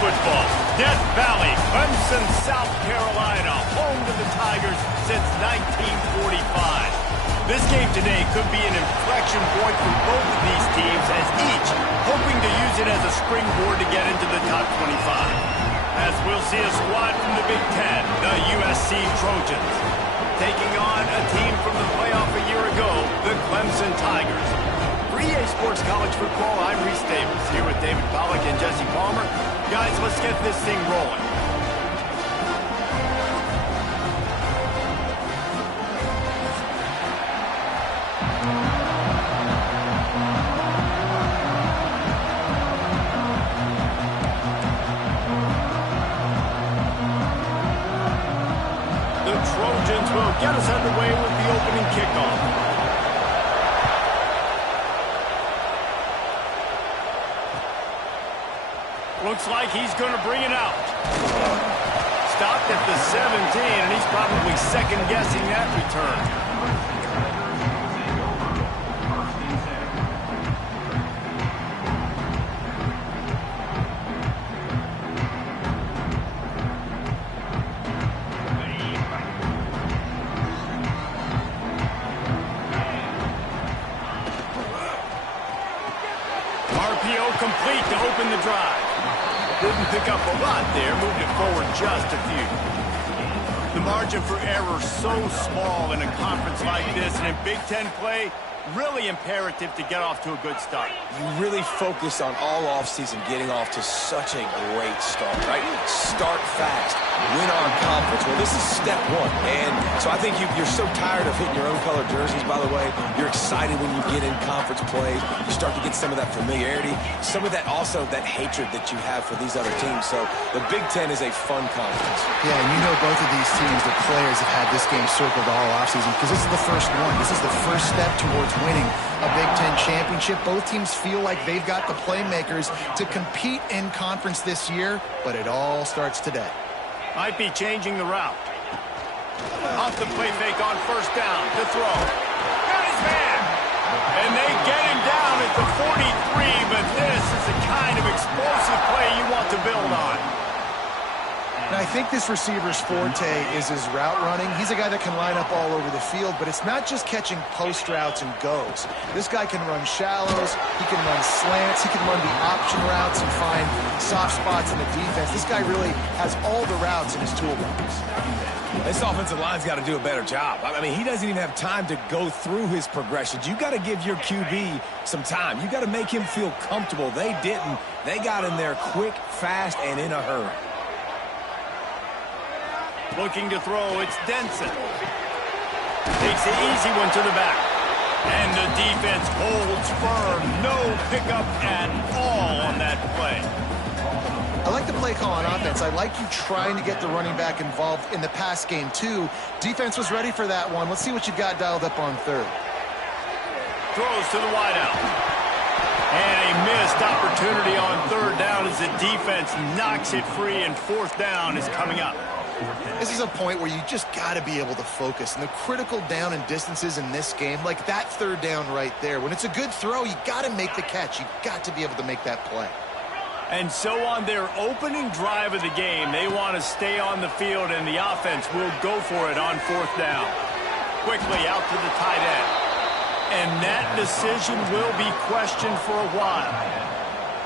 football. Death Valley, Clemson, South Carolina, home to the Tigers since 1945. This game today could be an inflection point for both of these teams, as each hoping to use it as a springboard to get into the top 25. As we'll see a squad from the Big Ten, the USC Trojans, taking on a team from the playoff a year ago, the Clemson Tigers. For EA Sports College Football, I'm Reese Davis, here with David Pollack and Jesse Palmer. Guys, let's get this thing rolling. The Trojans will get us underway with the opening kickoff. Looks like he's going to bring it out. Stopped at the 17, and he's probably second-guessing that return. RPO complete to open the drive. Didn't pick up a lot there, moved it forward just a few. The margin for error so small in a conference like this, and in Big Ten play, really imperative to get off to a good start. You really focus on all offseason getting off to such a great start, right? Start fast, win on conference. Well, this is step one, and so I think you're so tired of hitting your own color jerseys, by the way. You're excited when you get in conference play. You start to get some of that familiarity, some of that also that hatred that you have for these other teams. So the Big Ten is a fun conference. Yeah, and you know both of these teams, the players have had this game circled all offseason because this is the first one. This is the first step towards winning a Big Ten championship. Both teams feel like they've got the playmakers to compete in conference this year, but it all starts today. Might be changing the route. Off the play fake on first down to throw. Got his man. And they get him down at the 43, but this is the kind of explosive play you want to build on. And I think this receiver's forte is his route running. He's a guy that can line up all over the field, but it's not just catching post routes and goes. This guy can run shallows, he can run slants, he can run the option routes and find soft spots in the defense. This guy really has all the routes in his toolbox. This offensive line's got to do a better job. I mean, he doesn't even have time to go through his progressions. You got to give your QB some time. You got to make him feel comfortable. They didn't. They got in there quick, fast, and in a hurry. Looking to throw, it's Denson. Takes the easy one to the back. And the defense holds firm. No pickup at all on that play. I like the play call on offense. I like you trying to get the running back involved in the pass game, too. Defense was ready for that one. Let's see what you've got dialed up on third. Throws to the wideout. And a missed opportunity on third down as the defense knocks it free, and fourth down is coming up. This is a point where you just got to be able to focus. And the critical down and distances in this game, like that third down right there, when it's a good throw, you got to make the catch. You got to be able to make that play. And so on their opening drive of the game, they want to stay on the field, and the offense will go for it on fourth down. Quickly out to the tight end. And that decision will be questioned for a while.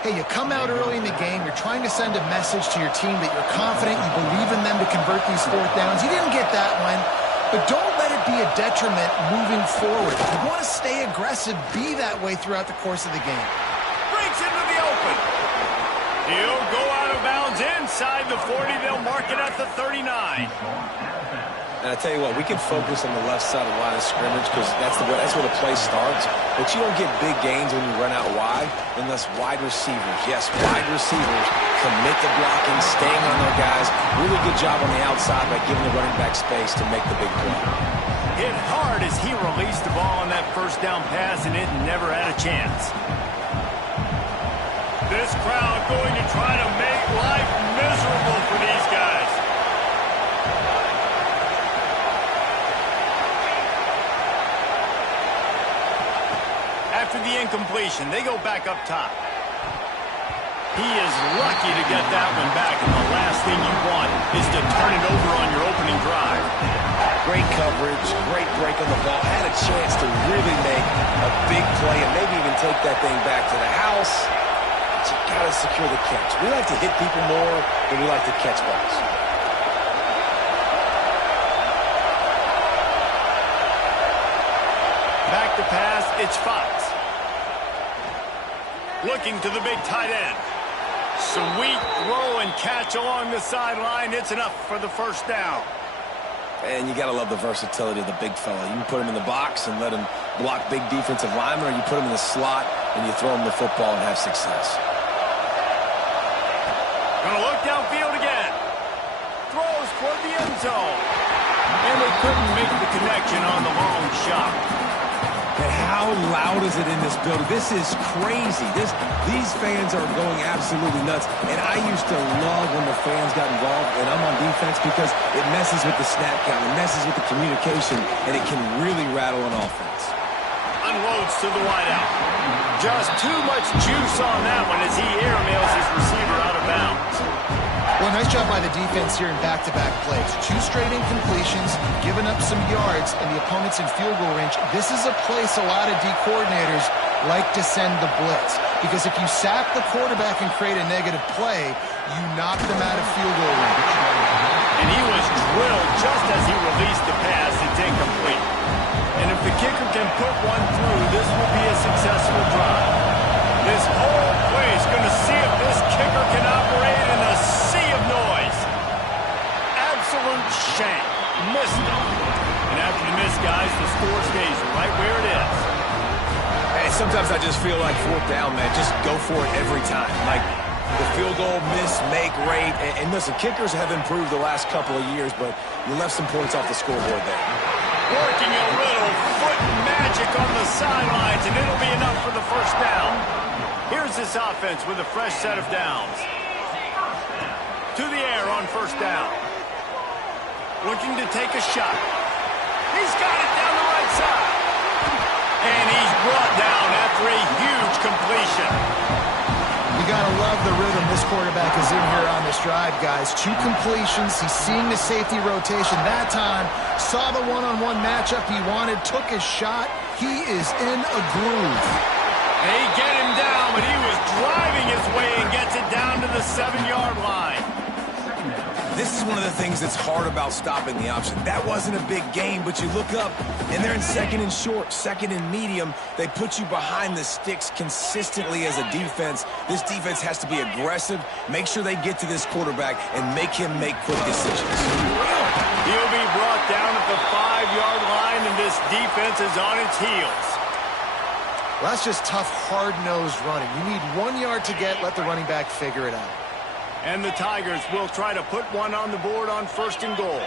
Hey, you come out early in the game, you're trying to send a message to your team that you're confident, you believe in them to convert these fourth downs. You didn't get that one, but don't let it be a detriment moving forward. If you want to stay aggressive, be that way throughout the course of the game. Breaks into the open. He'll go out of bounds inside the 40. They'll mark it at the 39. And I tell you what, we can focus on the left side of the line of scrimmage because that's where the play starts. But you don't get big gains when you run out wide unless wide receivers, yes, wide receivers, commit to blocking, staying on their guys. Really good job on the outside by giving the running back space to make the big play. Hit hard as he released the ball on that first down pass, and it never had a chance. This crowd going to try to make life miserable for these guys. After the incompletion, they go back up top. He is lucky to get that one back, and the last thing you want is to turn it over on your opening drive. Great coverage, great break on the ball. Had a chance to really make a big play and maybe even take that thing back to the house. But you got to secure the catch. We like to hit people more than we like to catch balls. Back to pass, it's Fox. Looking to the big tight end. Sweet throw and catch along the sideline. It's enough for the first down. And you got to love the versatility of the big fella. You can put him in the box and let him block big defensive linemen, or you put him in the slot and you throw him the football and have success. Gonna look downfield again. Throws toward the end zone. And they couldn't make the connection on the long shot. And how loud is it in this building? This is crazy. These fans are going absolutely nuts. And I used to love when the fans got involved, and I'm on defense, because it messes with the snap count, it messes with the communication, and it can really rattle an offense. Unloads to the wideout. Just too much juice on that one as he airmails his receiver out of bounds. Well, nice job by the defense here in back-to-back plays. 2 straight incompletions, giving up some yards, and the opponent's in field goal range. This is a place a lot of D coordinators like to send the blitz, because if you sack the quarterback and create a negative play, you knock them out of field goal range. And he was drilled just as he released the pass. It's incomplete. And if the kicker can put one through, this will be a successful drive. This whole play is going to see if this kicker can operate in a sea of noise. Absolute shank. Missed it. And after the miss, guys, the score stays right where it is. Hey, sometimes I just feel like 4th down, man. Just go for it every time. Like the field goal, miss, make, rate. And listen, kickers have improved the last couple of years, but you left some points off the scoreboard there. Working a little foot magic on the sidelines, and it'll be enough for the first down. Here's this offense with a fresh set of downs. To the air on first down. Looking to take a shot. He's got it down the right side. And he's brought down after a huge completion. You got to love the rhythm this quarterback is in here on this drive, guys. 2 completions. He's seeing the safety rotation that time. Saw the one-on-one matchup he wanted. Took his shot. He is in a groove. They get him down, but he was driving his way and gets it down to the 7-yard line. This is one of the things that's hard about stopping the option. That wasn't a big gain, but you look up, and they're in 2nd and short, 2nd and medium. They put you behind the sticks consistently as a defense. This defense has to be aggressive, make sure they get to this quarterback, and make him make quick decisions. He'll be brought down at the 5-yard line, and this defense is on its heels. Well, that's just tough, hard-nosed running. You need 1 yard to get, let the running back figure it out. And the Tigers will try to put one on the board on 1st and goal.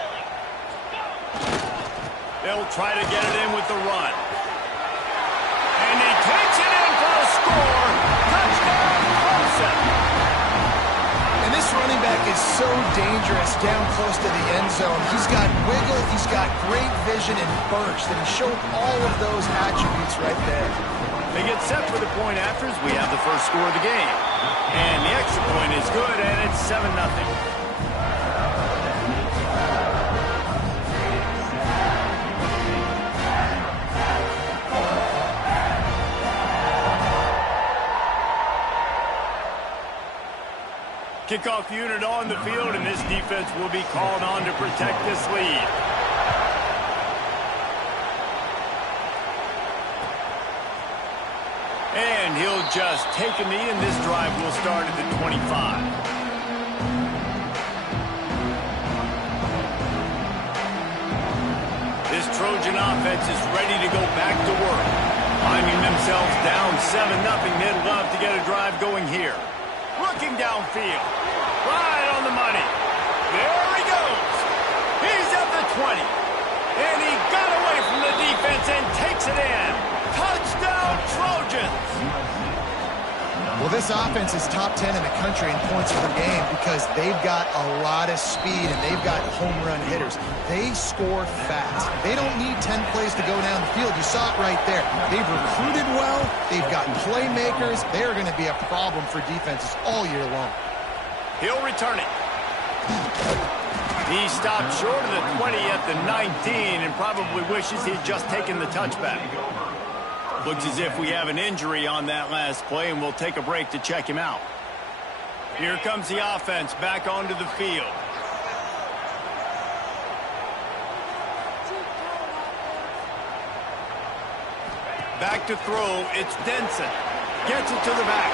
They'll try to get it in with the run. And he takes it in for a score. Touchdown, Clemson. And this running back is so dangerous down close to the end zone. He's got wiggle, he's got great vision and burst, and he showed all of those attributes right there. They get set for the point afters. We have the first score of the game. And the extra point is good, and it's 7-0. Kickoff unit on the field, and this defense will be called on to protect this lead. And he'll just take a knee, and this drive will start at the 25. This Trojan offense is ready to go back to work. Finding themselves down 7-0, they'd love to get a drive going here. Looking downfield. Right on the money. There he goes. He's at the 20. And he got away from the defense and takes it in. Touchdown, Trojans! Well, this offense is top 10 in the country in points per game because they've got a lot of speed and they've got home run hitters. They score fast. They don't need 10 plays to go down the field. You saw it right there. They've recruited well. They've got playmakers. They are going to be a problem for defenses all year long. He'll return it. He stopped short of the 20 at the 19 and probably wishes he'd just taken the touchback. Looks as if we have an injury on that last play, and we'll take a break to check him out. Here comes the offense back onto the field. Back to throw, it's Denson. Gets it to the back.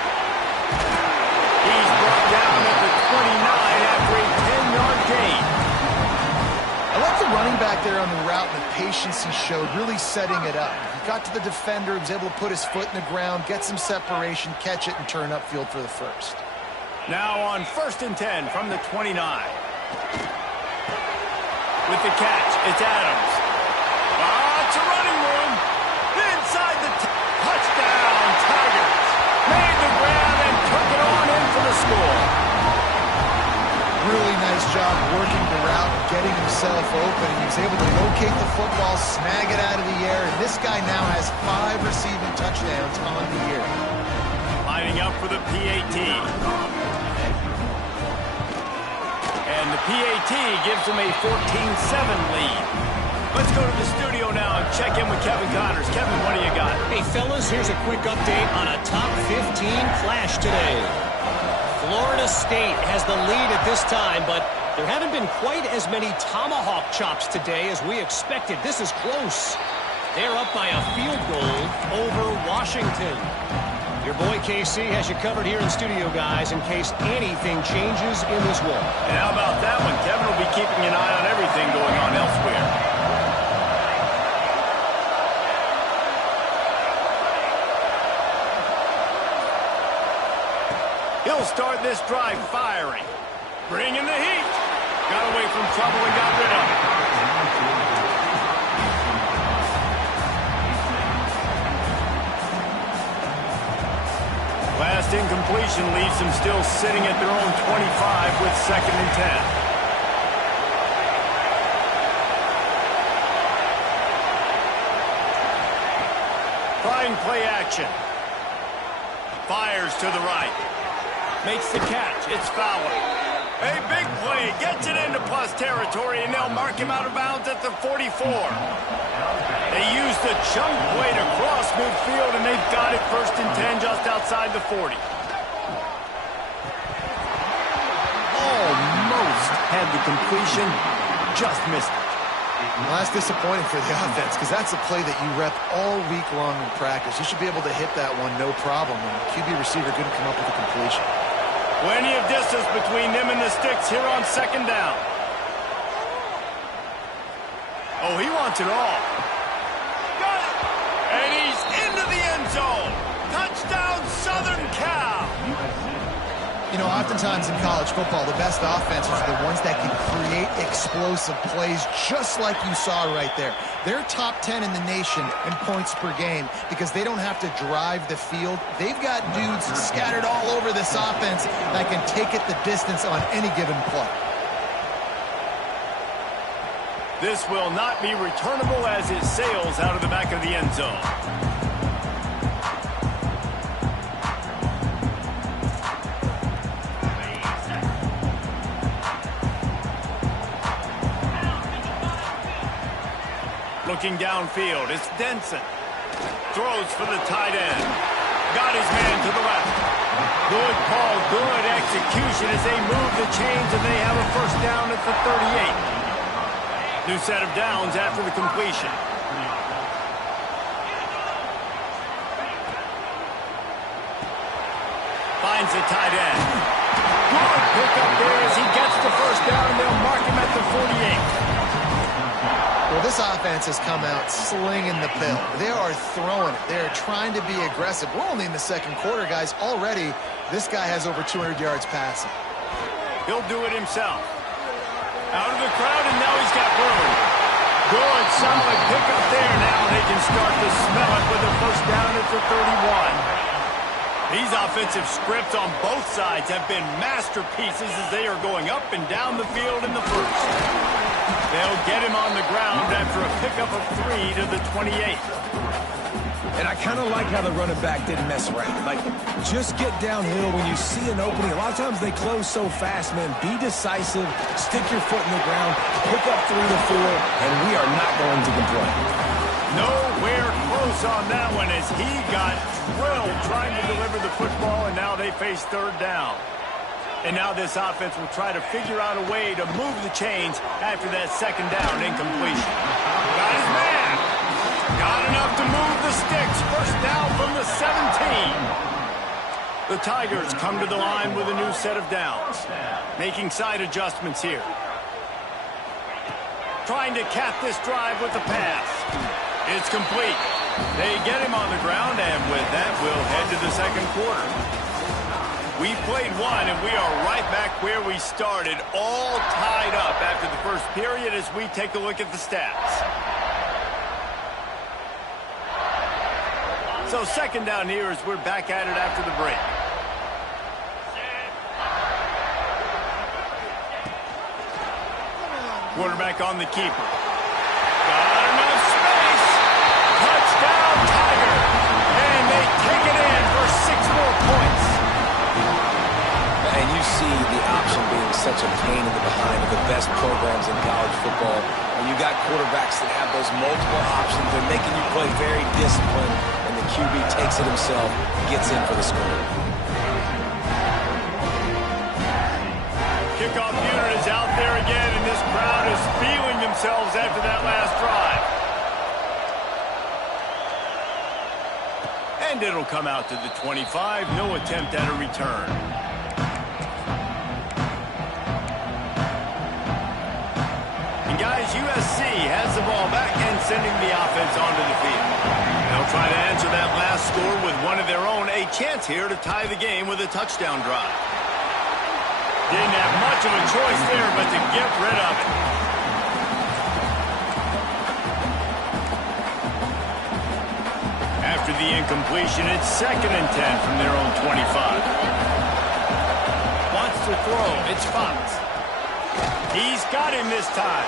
He's brought down at the 29 after a 10-yard gain. I like the running back there on the route and the patience he showed, really setting it up. He got to the defender, was able to put his foot in the ground, get some separation, catch it, and turn upfield for the first. Now on 1st and 10 from the 29. With the catch, it's Adams. It's a running one. Inside the touchdown, Tigers. Made the grab and took it on in for the score. Really nice job working the route and getting himself open. He was able to locate the football, snag it out of the air, and this guy now has 5 receiving touchdowns on the year. Lining up for the PAT. And the PAT gives him a 14-7 lead. Let's go to the studio now and check in with Kevin Connors. Kevin, what do you got? Hey, fellas, here's a quick update on a top 15 clash today. Florida State has the lead at this time, but there haven't been quite as many tomahawk chops today as we expected. This is close. They're up by a field goal over Washington. Your boy KC has you covered here in studio, guys, in case anything changes in this one. And how about that one? Kevin will be keeping an eye on everything going on elsewhere. He'll start this drive firing. Bringing the heat. Got away from trouble and got rid of it. Last incompletion leaves them still sitting at their own 25 with 2nd and 10. Trying play action. Fires to the right. Makes the catch. It's Fowler. A big play. Gets it into plus territory, and they'll mark him out of bounds at the 44. They use the chunk play to cross midfield, and they've got it 1st and 10 just outside the 40. Almost had the completion. Just missed it. Well, that's disappointing for the offense because that's a play that you rep all week long in practice. You should be able to hit that one no problem. And the QB receiver couldn't come up with a completion. Plenty of distance between them and the sticks here on 2nd down. Oh, he wants it all. Got it! And he's into the end zone. Touchdown, Southern Cal. You know, oftentimes in college football, the best offenses are the ones that can create explosive plays just like you saw right there. They're top 10 in the nation in points per game because they don't have to drive the field. They've got dudes scattered all over this offense that can take it the distance on any given play. This will not be returnable as it sails out of the back of the end zone. Looking downfield, it's Denson. Throws for the tight end. Got his man to the left. Good call, good execution as they move the chains, and they have a 1st down at the 38. New set of downs after the completion. Finds the tight end. Good pickup there as he gets the 1st down, and they'll mark him at the 48. Well, this offense has come out slinging the pill. They are throwing it. They are trying to be aggressive. We're only in the 2nd quarter, guys. Already, this guy has over 200 yards passing. He'll do it himself. Out of the crowd, and now he's got room. Good, solid pickup there. Now they can start to smell it with a 1st down at the 31. These offensive scripts on both sides have been masterpieces as they are going up and down the field in the first. They'll get him on the ground after a pickup of 3 to the 28. And I kind of like how the running back didn't mess around. Like, just get downhill when you see an opening. A lot of times they close so fast, man. Be decisive, stick your foot in the ground, pick up 3 to 4, and we are not going to complain. Nowhere close on that one as he got drilled trying to deliver the football, and now they face third down. And now this offense will try to figure out a way to move the chains after that second down incompletion. Got his man. Got enough to move the sticks. First down from the 17. The Tigers come to the line with a new set of downs. Making side adjustments here. Trying to cap this drive with the pass. It's complete. They get him on the ground, and with that, we'll head to the second quarter. We played one, and we are right back where we started, all tied up after the first period as we take a look at the stats. So second down here as we're back at it after the break. Quarterback on the keeper. Got enough space. Touchdown, Tiger. And they take it in for 6 more points. And you see the option being such a pain in the behind of the best programs in college football. When you got quarterbacks that have those multiple options, they're making you play very disciplined, and the QB takes it himself, gets in for the score. Kickoff unit is out there again, and this crowd is feeling themselves after that last drive. And it'll come out to the 25. No attempt at a return. And guys, USC has the ball back and sending the offense onto the field. They'll try to answer that last score with one of their own. A chance here to tie the game with a touchdown drive. Didn't have much of a choice there, but to get rid of it. After the incompletion, it's 2nd and 10 from their own 25. Wants to throw. It's Fox. He's got him this time.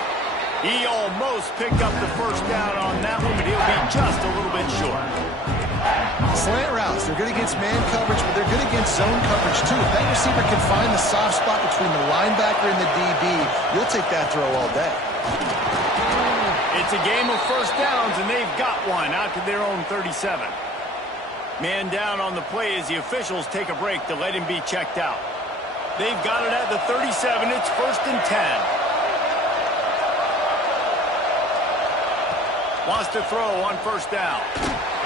He almost picked up the first down on that one, but he'll be just a little bit short. Slant routes, they're good against man coverage, but they're good against zone coverage too. If that receiver can find the soft spot between the linebacker and the DB, you'll take that throw all day. It's a game of first downs, and they've got one out to their own 37. Man down on the play as the officials take a break to let him be checked out. They've got it at the 37. It's 1st and 10. Wants to throw on first down.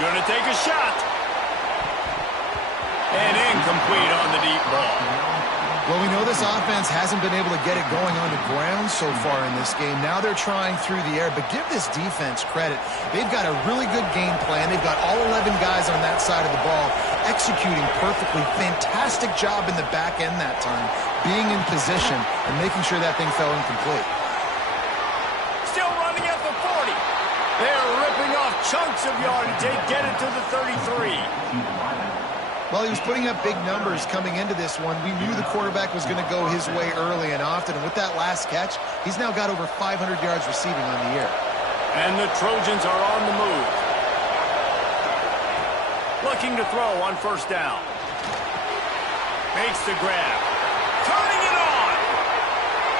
Gonna take a shot. And incomplete on the deep ball. Well, we know this offense hasn't been able to get it going on the ground so far in this game. Now they're trying through the air, but give this defense credit. They've got a really good game plan. They've got all 11 guys on that side of the ball executing perfectly. Fantastic job in the back end that time, being in position and making sure that thing fell incomplete. Still running at the 40. They're ripping off chunks of yardage. They get it to the 33. Well, he was putting up big numbers coming into this one. We knew the quarterback was going to go his way early and often. And with that last catch, he's now got over 500 yards receiving on the year. And the Trojans are on the move. Looking to throw on first down. Makes the grab. Turning it on.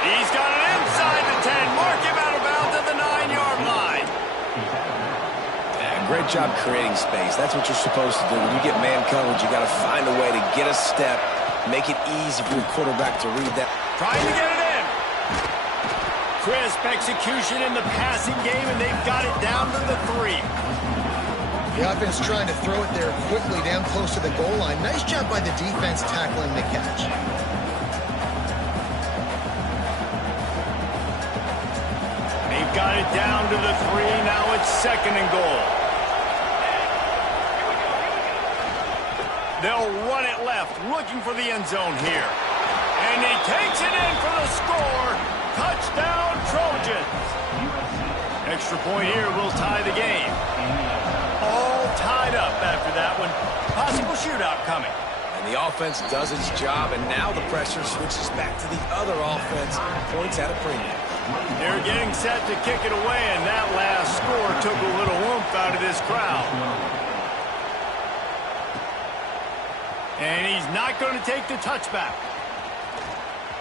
He's got it inside the 10. Mark him out of bounds at the 9-yard line. Great job creating space. That's what you're supposed to do. When you get man coverage, you got to find a way to get a step, make it easy for your quarterback to read that. Trying to get it in. Crisp execution in the passing game, and they've got it down to the 3. The offense trying to throw it there quickly down close to the goal line. Nice job by the defense tackling the catch. They've got it down to the 3. Now it's 2nd and goal. They'll run it left, looking for the end zone here. And he takes it in for the score. Touchdown, Trojans. Extra point here will tie the game. All tied up after that one. Possible shootout coming. And the offense does its job, and now the pressure switches back to the other offense. Points at a premium. They're getting set to kick it away, and that last score took a little oomph out of this crowd. And he's not going to take the touchback.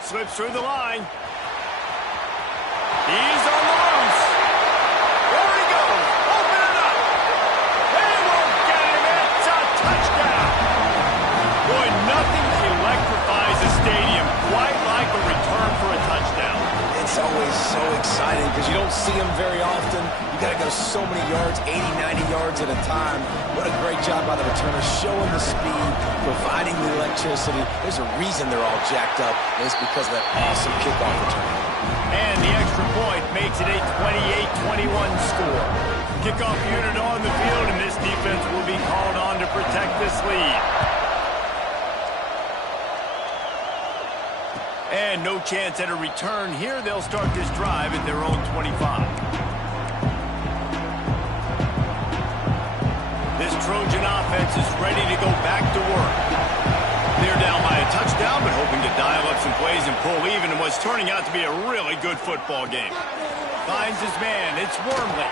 Slips through the line. He's on the loose. There he goes. Open it up. They won't get him. It's a touchdown. Boy, nothing electrifies a stadium quite like a return for a touchdown. It's always so exciting because you don't see them very often. You got to go so many yards, 80, 90 yards at a time. What a great job by the returner, showing the speed, providing the electricity. There's a reason they're all jacked up, and it's because of that awesome kickoff return. And the extra point makes it a 28-21 score. Kickoff unit on the field, and this defense will be called on to protect this lead. And no chance at a return here. They'll start this drive at their own 25. This Trojan offense is ready to go back to work. They're down by a touchdown, but hoping to dial up some plays and pull even in what's turning out to be a really good football game. Finds his man. It's Wormley.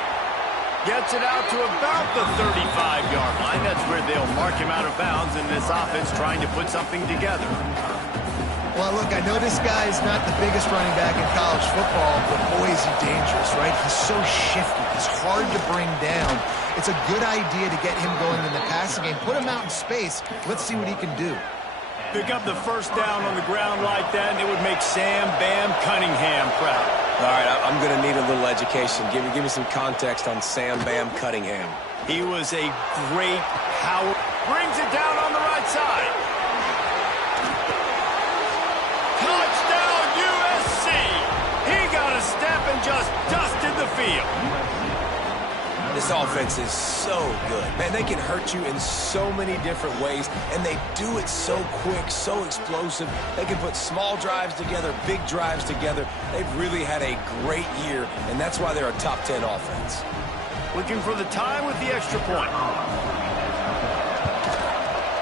Gets it out to about the 35-yard line. That's where they'll mark him out of bounds, and this offense trying to put something together. Well, look, I know this guy is not the biggest running back in college football, but boy, is he dangerous, right? He's so shifty. He's hard to bring down. It's a good idea to get him going in the passing game. Put him out in space. Let's see what he can do. Pick up the first down on the ground like that, and it would make Sam Bam Cunningham proud. All right, I'm going to need a little education. Give me some context on Sam Bam Cunningham. He was a great power. Brings it down on the right side. Touchdown USC. He got a step and just dusted the field. This offense is so good. Man, they can hurt you in so many different ways, and they do it so quick, so explosive. They can put small drives together, big drives together. They've really had a great year, and that's why they're a top 10 offense. Looking for the time with the extra point.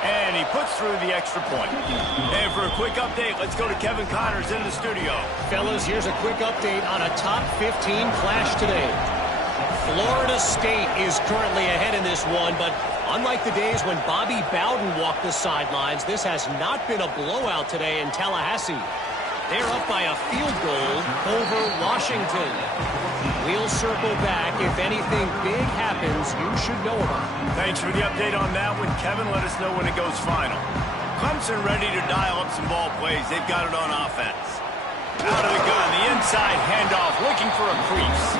And he puts through the extra point. And for a quick update, let's go to Kevin Connors in the studio. Fellas, here's a quick update on a top 15 clash today. Florida State is currently ahead in this one, but unlike the days when Bobby Bowden walked the sidelines, this has not been a blowout today in Tallahassee. They're up by a field goal over Washington. We'll circle back. If anything big happens, you should know about it. Thanks for the update on that one, Kevin. Let us know when it goes final. Clemson ready to dial up some ball plays. They've got it on offense. Out of the gun, the inside handoff, looking for a crease.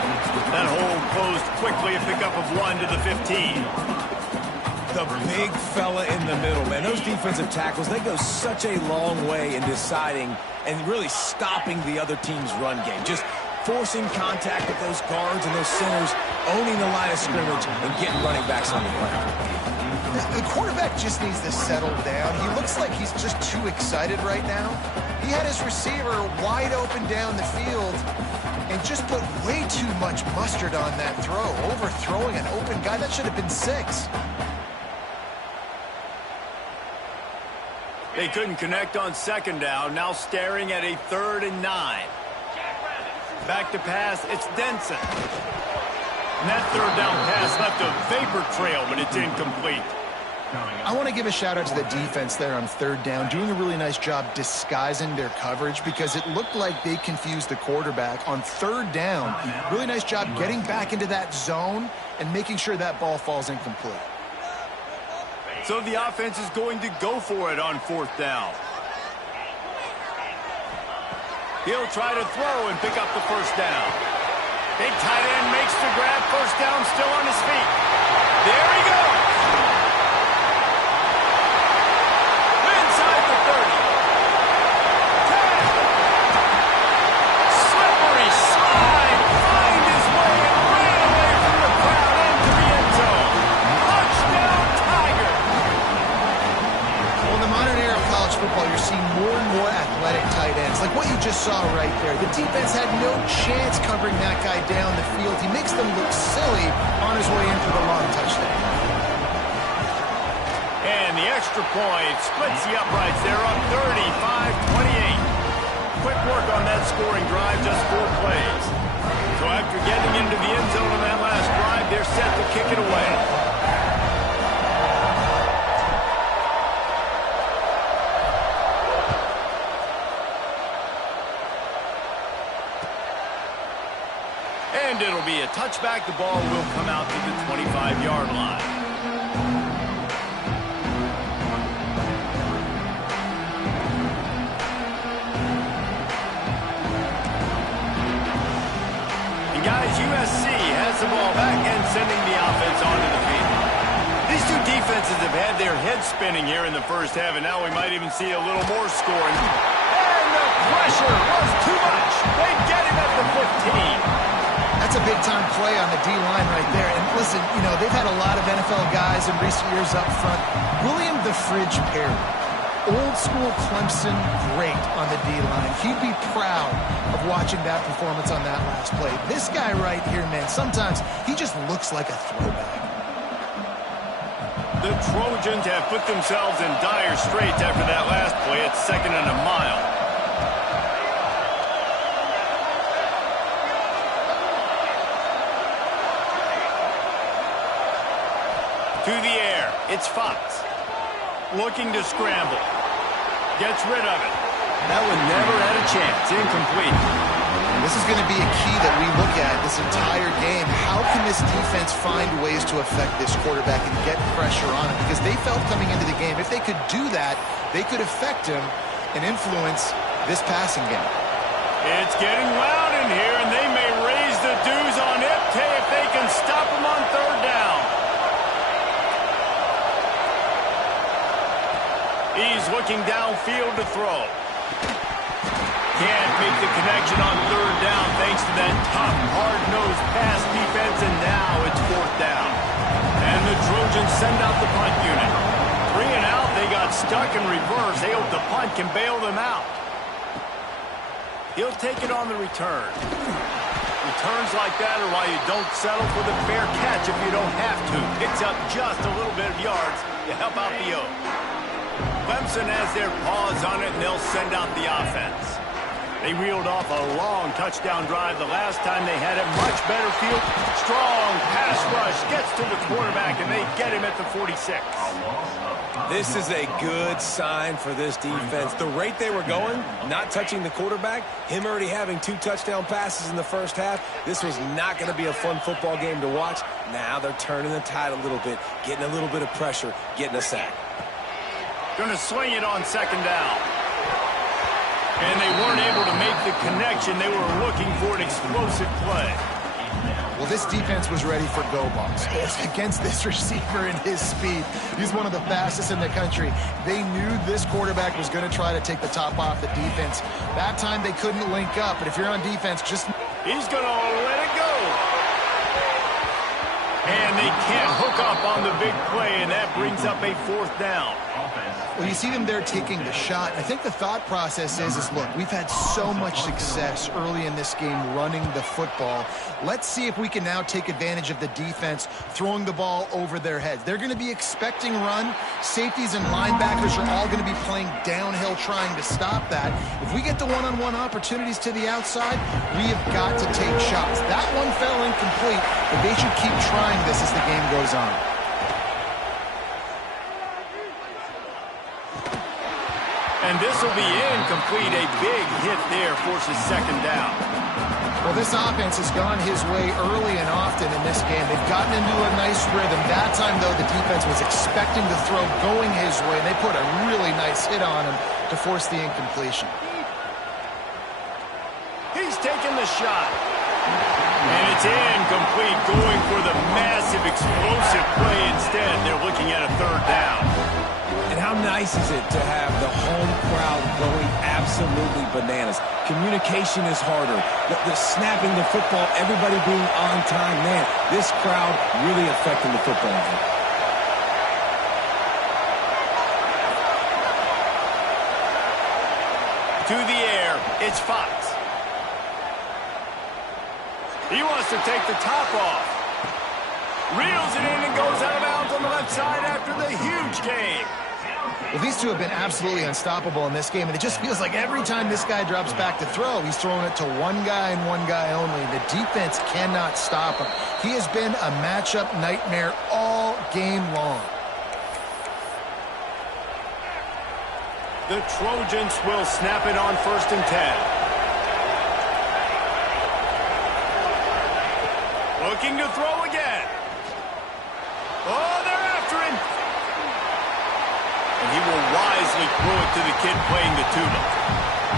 That hole closed quickly, a pickup of 1 to the 15. The big fella in the middle, man. Those defensive tackles, they go such a long way in deciding and really stopping the other team's run game. Just forcing contact with those guards and those centers, owning the line of scrimmage, and getting running backs on the ground. The quarterback just needs to settle down. He looks like he's just too excited right now. He had his receiver wide open down the field and just put way too much mustard on that throw, overthrowing an open guy. That should have been 6. They couldn't connect on second down, now staring at a 3rd and 9. Back to pass, it's Denson. And that 3rd down pass left a vapor trail, but it's incomplete. I want to give a shout out to the defense there on 3rd down, doing a really nice job disguising their coverage because it looked like they confused the quarterback on 3rd down. Really nice job getting back into that zone and making sure that ball falls incomplete. So the offense is going to go for it on 4th down. He'll try to throw and pick up the 1st down. Big tight end makes the grab. 1st down, still on his feet. There he goes. Inside the 30. 10. Slippery slide. Find his way and ran away from the crowd into the end zone. Touchdown, Tiger. Well, in the modern era of college football, you're seeing more and more athletic tight ends, like what you just saw right there. The defense had no chance covering that guy down the field. He makes them look silly on his way in for the long touchdown. And And the extra point splits the uprights. They're up 35-28. Quick work on that scoring drive, just 4 plays. So after getting into the end zone on that last drive, they're set to kick it away. And it'll be a touchback. The ball will come out to the 25-yard line. Guys, USC has the ball back and sending the offense onto the field. These two defenses have had their heads spinning here in the first half, and now we might even see a little more scoring. And the pressure was too much. They get him at the 15. That's a big-time play on the D-line right there. And listen, you know, they've had a lot of NFL guys in recent years up front. William the Fridge Perry, old-school Clemson great on the D-line. He'd be proud of watching that performance on that last play. This guy right here, man, sometimes he just looks like a throwback. The Trojans have put themselves in dire straits after that last play at 2nd and a mile. To the air, it's Fox. Looking to scramble. Gets rid of it. That one never had a chance. Incomplete. This is going to be a key that we look at this entire game. How can this defense find ways to affect this quarterback and get pressure on him? Because they felt coming into the game, if they could do that, they could affect him and influence this passing game. It's getting loud in here, and they may raise the dues on Ipte if they can stop him on 3rd down. He's looking downfield to throw. Can't make the connection on 3rd down thanks to that tough, hard-nosed pass defense, and now it's 4th down. And the Trojans send out the punt unit. 3 and out, they got stuck in reverse. They hope the punt can bail them out. He'll take it on the return. Returns like that are why you don't settle for the fair catch if you don't have to. Picks up just a little bit of yards to help out the O. Clemson has their paws on it, and they'll send out the offense. They reeled off a long touchdown drive the last time they had it. Much better field. Strong pass rush. Gets to the quarterback, and they get him at the 46. This is a good sign for this defense. The rate they were going, not touching the quarterback, him already having 2 touchdown passes in the first half, this was not going to be a fun football game to watch. Now they're turning the tide a little bit, getting a little bit of pressure, getting a sack. Going to swing it on 2nd down. And they weren't able to make the connection. They were looking for an explosive play. Well, this defense was ready for go balls against this receiver and his speed. He's one of the fastest in the country. They knew this quarterback was going to try to take the top off the defense. That time they couldn't link up, but if you're on defense, just... He's going to let it go. And they can't hook up on the big play, and that brings up a 4th down. Well, you see them there taking the shot. I think the thought process is look, we've had so much success early in this game running the football. Let's see if we can now take advantage of the defense throwing the ball over their heads. They're going to be expecting run. Safeties and linebackers are all going to be playing downhill trying to stop that. If we get the one-on-one opportunities to the outside, we have got to take shots. That one fell incomplete, but they should keep trying this as the game goes on. And this will be incomplete. A big hit there forces 2nd down. Well, this offense has gone his way early and often in this game. They've gotten into a nice rhythm. That time, though, the defense was expecting the throw going his way, and they put a really nice hit on him to force the incompletion. He's taking the shot. And it's incomplete, going for the massive explosive play instead. They're looking at a 3rd down. And how nice is it to have the home crowd going absolutely bananas? Communication is harder. The snapping the football, everybody being on time. Man, this crowd really affecting the football game. To the air, it's Fox. He wants to take the top off. Reels it in and goes out of bounds on the left side after the huge game. Well, these two have been absolutely unstoppable in this game, and it just feels like every time this guy drops back to throw, he's throwing it to one guy and one guy only. The defense cannot stop him. He has been a matchup nightmare all game long. The Trojans will snap it on 1st and 10. Looking to throw again. Oh, they're after him. And he will wisely throw it to the kid playing the tuba.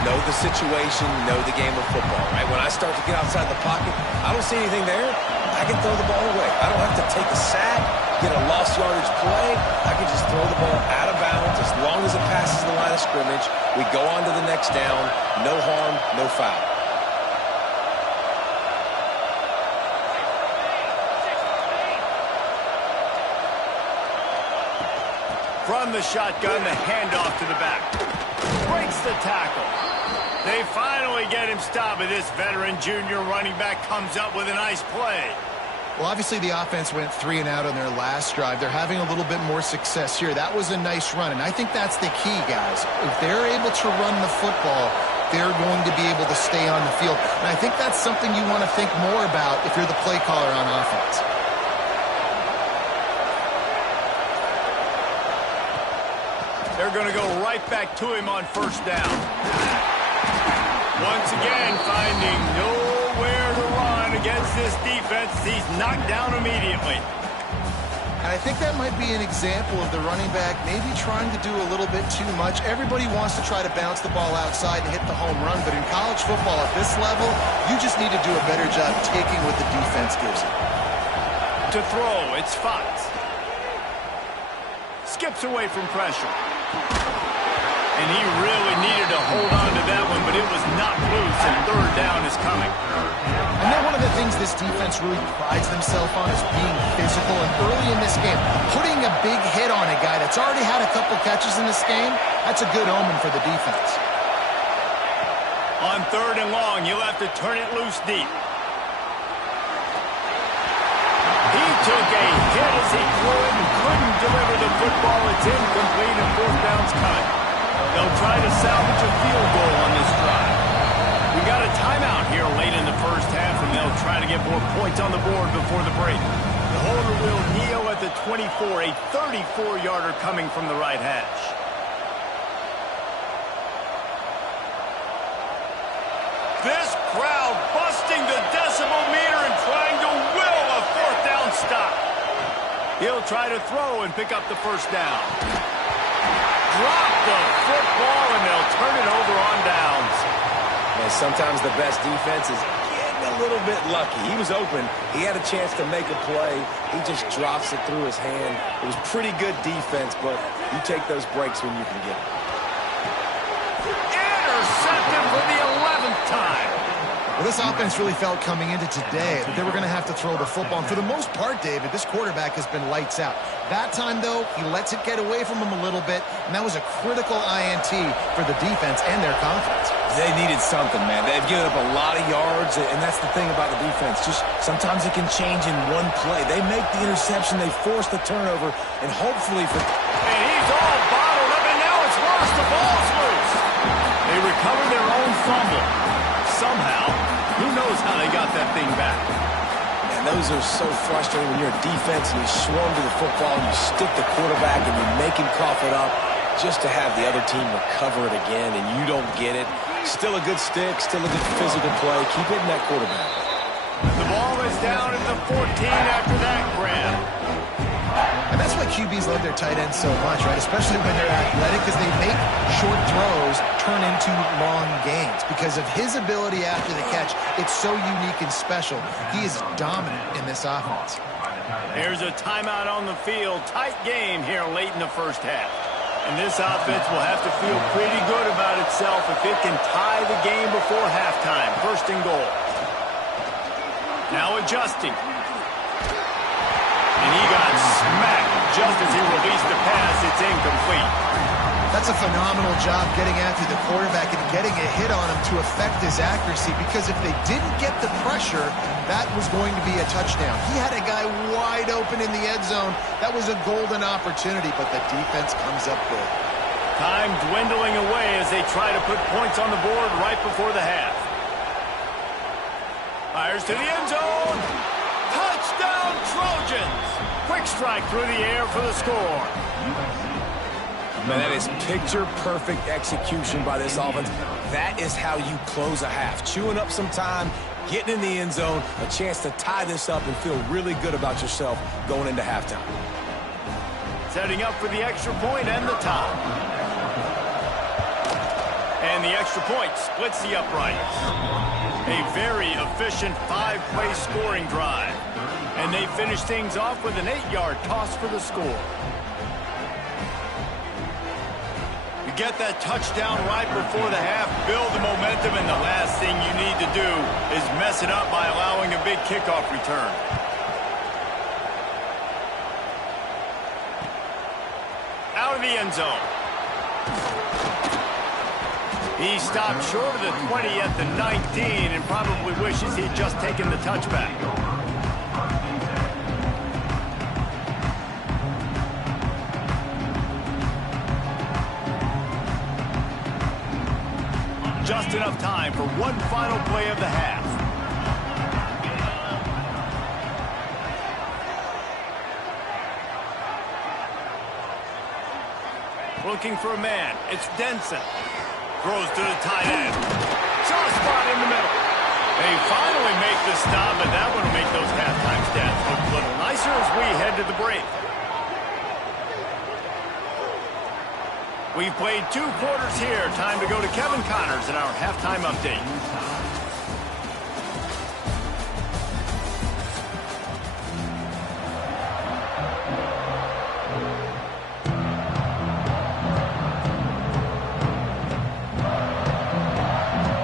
Know the situation, know the game of football, right? When I start to get outside the pocket, I don't see anything there. I can throw the ball away. I don't have to take a sack, get a lost yardage play. I can just throw the ball out of bounds as long as it passes the line of scrimmage. We go on to the next down. No harm, no foul. From the shotgun, the handoff to the back. Breaks the tackle. They finally get him stopped, but this veteran junior running back comes up with a nice play. Well, obviously the offense went 3 and out on their last drive. They're having a little bit more success here. That was a nice run, and I think that's the key, guys. If they're able to run the football, they're going to be able to stay on the field. And I think that's something you want to think more about if you're the play caller on offense. They're going to go right back to him on 1st down. Once again, finding nowhere to run against this defense. He's knocked down immediately. And I think that might be an example of the running back maybe trying to do a little bit too much. Everybody wants to try to bounce the ball outside and hit the home run, but in college football at this level, you just need to do a better job taking what the defense gives you. To throw, it's Fox. Skips away from pressure. And he really needed to hold on to that one, but it was knocked loose, and 3rd down is coming. And then one of the things this defense really prides themselves on is being physical. And early in this game, putting a big hit on a guy that's already had a couple catches in this game, that's a good omen for the defense. On 3rd and long, you'll have to turn it loose deep. He took a hit as he couldn't deliver the football. It's incomplete, and 4th down's cut. They'll try to salvage a field goal on this drive. We got a timeout here late in the 1st half, and they'll try to get more points on the board before the break. The holder will kneel at the 24, a 34-yarder coming from the right hash. This crowd busting the decibel meter and trying to will a 4th down stop. He'll try to throw and pick up the 1st down. Drop the football, and they'll turn it over on downs. And sometimes the best defense is getting a little bit lucky. He was open. He had a chance to make a play. He just drops it through his hand. It was pretty good defense, but you take those breaks when you can get them. Intercepted for the 11th time. Well, this offense really felt coming into today that they were going to have to throw the football. And for the most part, David, this quarterback has been lights out. That time, though, he lets it get away from him a little bit, and that was a critical INT for the defense and their confidence. They needed something, man. They've given up a lot of yards, and that's the thing about the defense. Just sometimes it can change in one play. They make the interception, they force the turnover, and hopefully for... And he's all bottled up, and now it's lost. The ball's loose. They recover their own fumble. Somehow, who knows how they got that thing back. And those are so frustrating when you're a defense and you swarm to the football, you stick the quarterback, and you make him cough it up just to have the other team recover it again, and you don't get it. Still a good stick, still a good physical play. Keep hitting that quarterback. The ball is down at the 14 after that grab. And that's why QBs love their tight ends so much, right? Especially when they're athletic, because they make short throws turn into long gains. Because of his ability after the catch, it's so unique and special. He is dominant in this offense. Here's a timeout on the field. Tight game here late in the 1st half. And this offense will have to feel pretty good about itself if it can tie the game before halftime. 1st and goal. Now adjusting. And he got smacked just as he released the pass. It's incomplete. That's a phenomenal job getting after the quarterback and getting a hit on him to affect his accuracy, because if they didn't get the pressure, that was going to be a touchdown. He had a guy wide open in the end zone. That was a golden opportunity, but the defense comes up big. Time dwindling away as they try to put points on the board right before the half. Fires to the end zone. Touchdown, Trojans! Quick strike through the air for the score. Man, that is picture-perfect execution by this offense. That is how you close a half. Chewing up some time, getting in the end zone, a chance to tie this up and feel really good about yourself going into halftime. Setting up for the extra point and the tie. And the extra point splits the uprights. A very efficient 5-play scoring drive. And they finish things off with an 8-yard toss for the score. You get that touchdown right before the half, build the momentum, and the last thing you need to do is mess it up by allowing a big kickoff return. Out of the end zone. He stopped short of the 20 at the 19 and probably wishes he'd just taken the touchback. Just enough time for one final play of the half. Looking for a man. It's Denson. Throws to the tight end. Soft spot in the middle. They finally make the stop, but that one will make those halftime stats look a little nicer as we head to the break. We've played 2 quarters here. Time to go to Kevin Connors in our halftime update.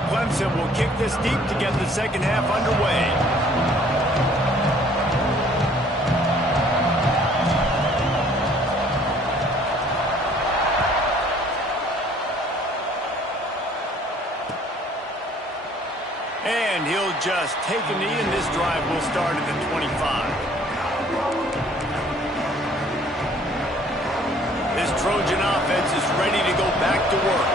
Clemson will kick this deep to get the second half underway. And he'll just take a knee, and this drive will start at the 25. This Trojan offense is ready to go back to work.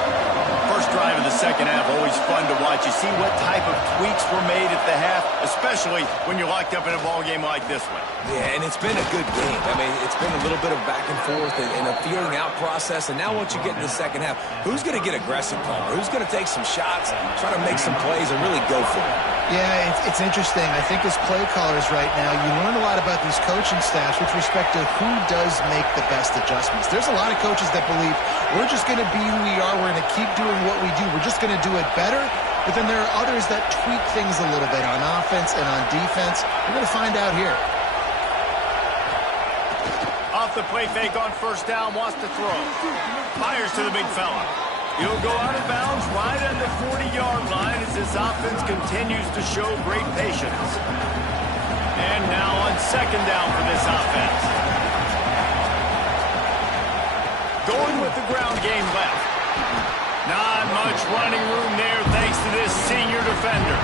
First drive of the second half, always fun to watch. You see what type of tweaks were made at the half, especially when you're locked up in a ball game like this one. Yeah, and it's been a good game. I mean, it's been a little bit of back and forth and a feeling out process. And now once you get in the second half, who's going to get aggressive, Palmer? Who's going to take some shots, try to make some plays, and really go for it? Yeah, it's interesting. I think as play callers right now, you learn a lot about these coaching staffs with respect to who does make the best adjustments. There's a lot of coaches that believe we're just going to be who we are. We're going to keep doing what we do. We're just going to do it better. But then there are others that tweak things a little bit on offense and on defense. We're going to find out here. Off the play fake on first down, wants to throw. Fires to the big fella. He'll go out of bounds right at the 40-yard line as this offense continues to show great patience. And now on second down for this offense. Going with the ground game left. Not much running room there thanks to this senior defender.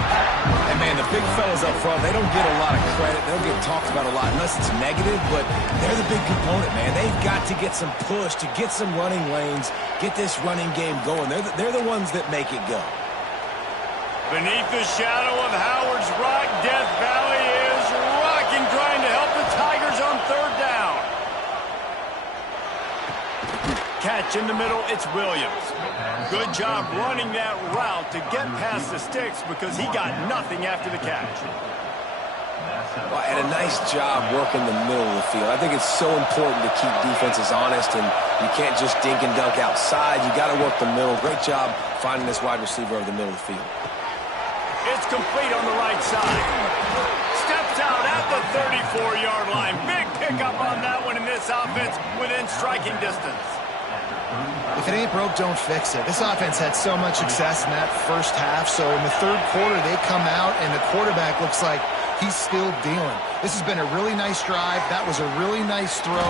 And, man, the big fellas up front, they don't get a lot of credit. They don't get talked about a lot unless it's negative, but they're the big component, man. They've got to get some push, to get some running lanes, get this running game going. They're the ones that make it go. Beneath the shadow of Howard's Rock, Death Valley is rocking, trying to help the Tigers on third down. Catch in the middle, it's Williams. Good job running that route to get past the sticks because he got nothing after the catch. Well, and a nice job working the middle of the field. I think it's so important to keep defenses honest, and you can't just dink and dunk outside. You got to work the middle. Great job finding this wide receiver over the middle of the field. It's complete on the right side. Steps out at the 34-yard line. Big pickup on that one in this offense within striking distance. If it ain't broke, don't fix it. This offense had so much success in that first half, so in the third quarter they come out and the quarterback looks like he's still dealing. This has been a really nice drive. That was a really nice throw.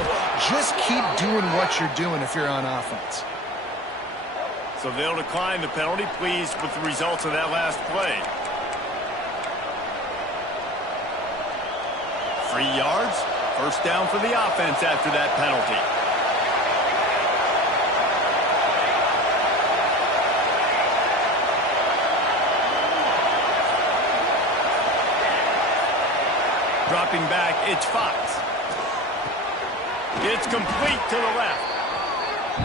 Just keep doing what you're doing if you're on offense. So they'll decline the penalty, pleased with the results of that last play. 3 yards, first down for the offense after that penalty. Dropping back, it's Fox. It's complete to the left.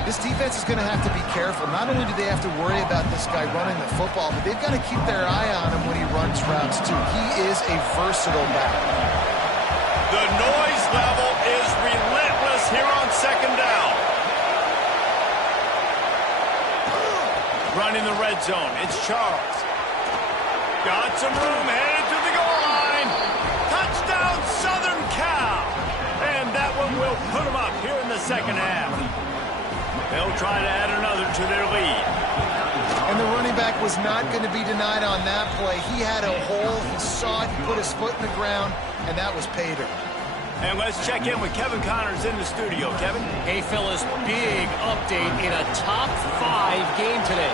This defense is going to have to be careful. Not only do they have to worry about this guy running the football, but they've got to keep their eye on him when he runs routes, too. He is a versatile back. The noise level is relentless here on second down. Running the red zone, it's Charles. Got some room, headed to the goal line. Touchdown, Southern Cal. And that one will put them up here in the second half. They'll try to add another to their lead. And the running back was not going to be denied on that play. He had a hole, he saw it, he put his foot in the ground, and that was pay dirt. And let's check in with Kevin Connors in the studio. Kevin? Hey, fellas, big update in a top 5 game today.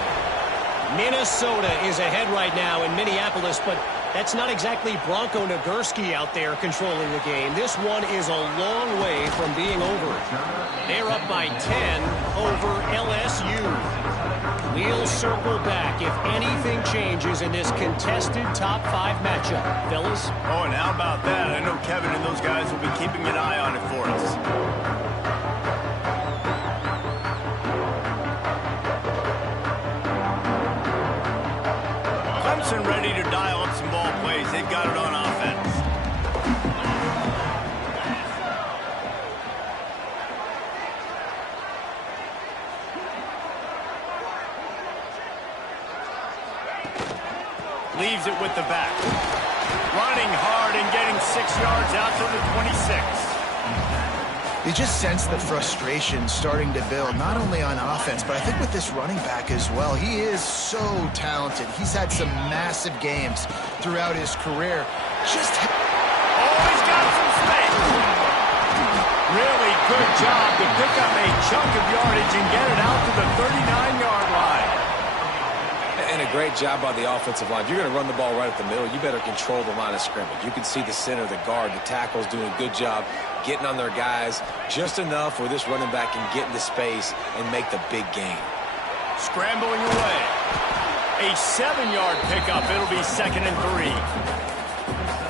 Minnesota is ahead right now in Minneapolis, but that's not exactly Bronco Nagurski out there controlling the game. This one is a long way from being over. They're up by 10 over LSU. We'll circle back if anything changes in this contested top 5 matchup. Fellas? Oh, and how about that? I know Kevin and those guys will be keeping an eye on it for us. Clemson ready to dial up some ball plays. They've got it on offense. Leaves it with the back. Running hard and getting 6 yards out to the 26. You just sense the frustration starting to build, not only on offense, but I think with this running back as well. He is so talented. He's had some massive games throughout his career. Just always got some space. Really good job to pick up a chunk of yardage and get it out to the 39-yard line. And a great job by the offensive line. If you're going to run the ball right at the middle, you better control the line of scrimmage. You can see the center, the guard, the tackles doing a good job getting on their guys just enough where this running back can get into space and make the big game. Scrambling away. A 7-yard pickup. It'll be 2nd and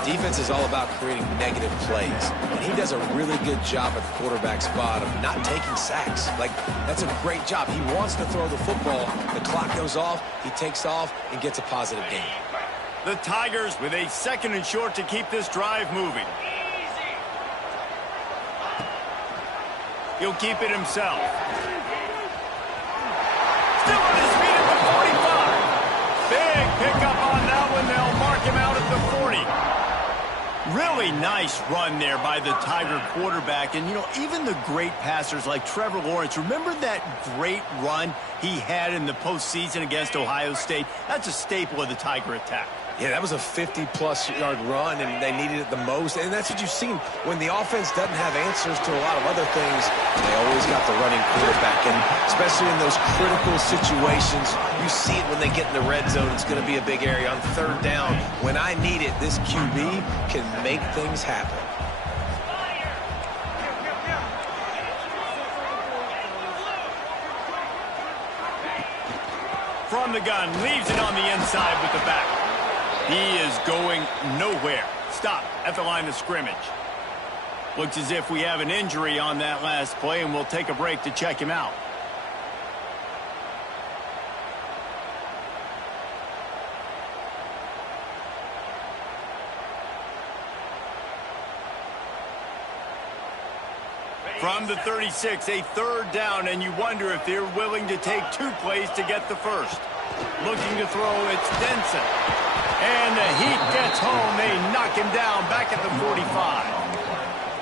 3. Defense is all about creating negative plays, and he does a really good job at the quarterback spot of not taking sacks. Like, that's a great job. He wants to throw the football. The clock goes off, he takes off, and gets a positive gain. The Tigers with a 2nd and short to keep this drive moving. He'll keep it himself. Still on his feet at the 45. Big pickup on that one. They'll mark him out at the 40. Really nice run there by the Tiger quarterback. And, you know, even the great passers like Trevor Lawrence, remember that great run he had in the postseason against Ohio State? That's a staple of the Tiger attack. Yeah, that was a 50-plus yard run, and they needed it the most. And that's what you've seen. When the offense doesn't have answers to a lot of other things, they always got the running quarterback. And especially in those critical situations, you see it when they get in the red zone. It's going to be a big area on 3rd down. When I need it, this QB can make things happen. From the gun, leaves it on the inside with the back. He is going nowhere. Stop at the line of scrimmage. Looks as if we have an injury on that last play, and we'll take a break to check him out. From the 36, a 3rd down, and you wonder if they're willing to take 2 plays to get the first. Looking to throw, it's Denson. And the heat gets home. They knock him down back at the 45.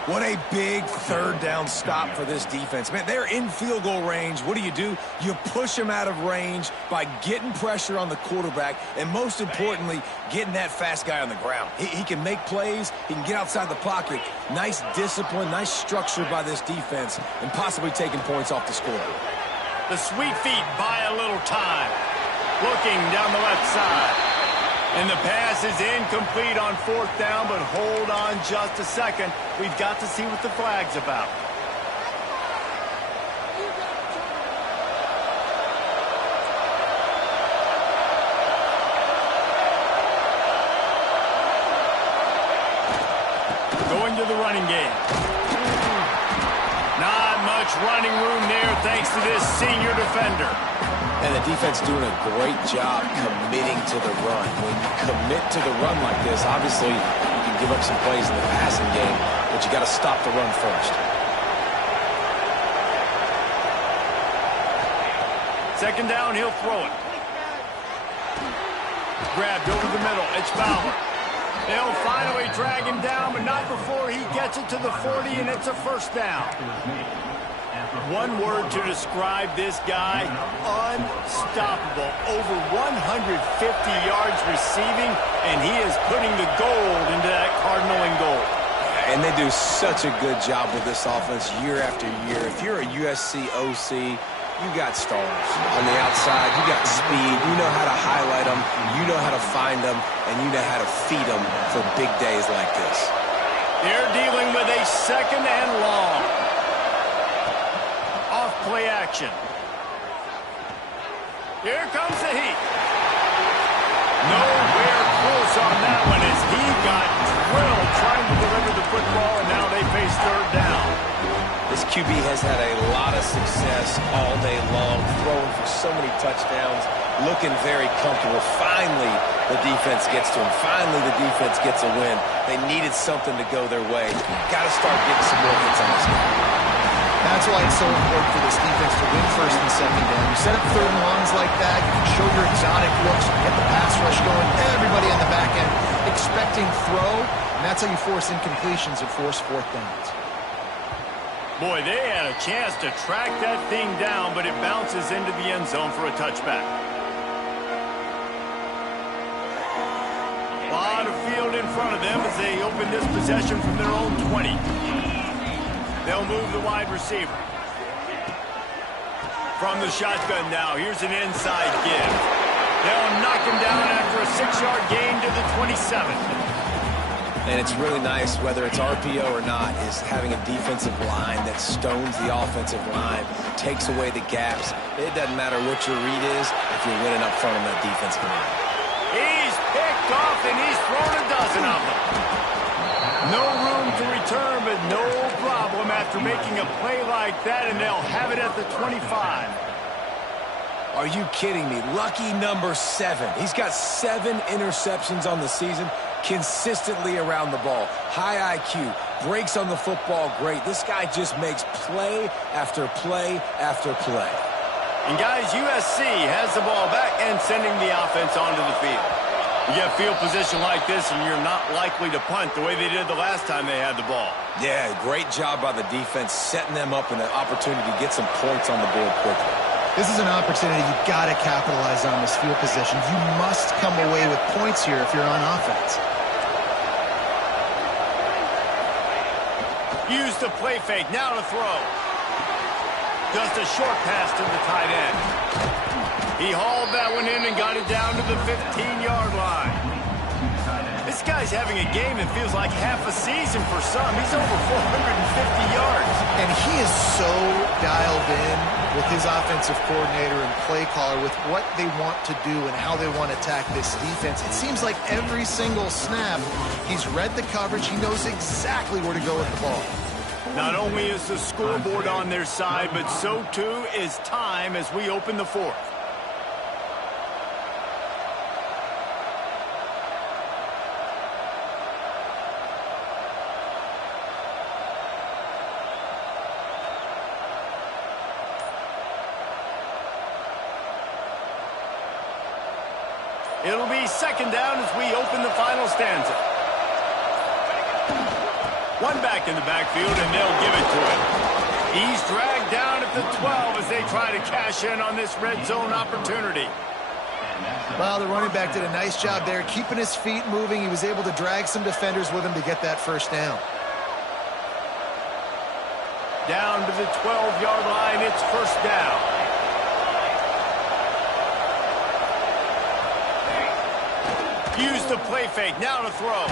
What a big 3rd down stop for this defense. Man, they're in field goal range. What do? You push them out of range by getting pressure on the quarterback and, most importantly, getting that fast guy on the ground. He can make plays. He can get outside the pocket. Nice discipline, nice structure by this defense, and possibly taking points off the scoreboard. The sweet feet buy a little time. Looking down the left side. And the pass is incomplete on 4th down, but hold on just a second. We've got to see what the flag's about. Going to the running game. Not much running room there thanks to this senior defender. And the defense doing a great job committing to the run. When you commit to the run like this, obviously you can give up some plays in the passing game, but you got to stop the run first. Second down, he'll throw it. Grabbed over the middle. It's Fowler. They'll finally drag him down, but not before he gets it to the 40, and it's a first down. One word to describe this guy, unstoppable. Over 150 yards receiving, and he is putting the gold into that Cardinal and gold. And they do such a good job with this offense year after year. If you're a USC OC, you got stars. On the outside, you got speed. You know how to highlight them. You know how to find them. And you know how to feed them for big days like this. They're dealing with a second and long. Off play action. Here comes the heat. Nowhere close on that one as he got drilled trying to deliver the football, and now they face 3rd down. This QB has had a lot of success all day long, throwing for so many touchdowns, looking very comfortable. Finally, the defense gets to him. Finally, the defense gets a win. They needed something to go their way. Got to start getting some more hits on this guy. That's why it's so important for this defense to win 1st and 2nd down. You set up 3rd and longs like that, you can show your exotic looks, get the pass rush going, everybody on the back end expecting throw, and that's how you force incompletions and force 4th downs. Boy, they had a chance to track that thing down, but it bounces into the end zone for a touchback. A lot of field in front of them as they open this possession from their own 20. They'll move the wide receiver. From the shotgun now, here's an inside give. They'll knock him down after a 6-yard gain to the 27. And it's really nice, whether it's RPO or not, is having a defensive line that stones the offensive line, takes away the gaps. It doesn't matter what your read is if you're winning up front on that defensive line. He's picked off, and he's thrown a dozen of them. No room to return, but no problem after making a play like that, and they'll have it at the 25. Are you kidding me? Lucky number 7. He's got 7 interceptions on the season, consistently around the ball. High IQ, breaks on the football great. This guy just makes play after play after play. And guys, USC has the ball back and sending the offense onto the field. You get field position like this and you're not likely to punt the way they did the last time they had the ball. Yeah, great job by the defense, setting them up in an opportunity to get some points on the board quickly. This is an opportunity you've got to capitalize on this field position. You must come away with points here if you're on offense. Use the play fake, now to throw. Just a short pass to the tight end. He hauled that one in and got it down to the 15-yard line. This guy's having a game that feels like half a season for some. He's over 450 yards. And he is so dialed in with his offensive coordinator and play caller with what they want to do and how they want to attack this defense. It seems like every single snap, he's read the coverage. He knows exactly where to go with the ball. Not only is the scoreboard on their side, but so too is time as we open the 4th. It'll be second down as we open the final stanza. One back in the backfield, and they'll give it to him. He's dragged down at the 12 as they try to cash in on this red zone opportunity. Well, the running back did a nice job there, keeping his feet moving. He was able to drag some defenders with him to get that first down. Down to the 12-yard line, it's first down. Used the play fake, now to throw.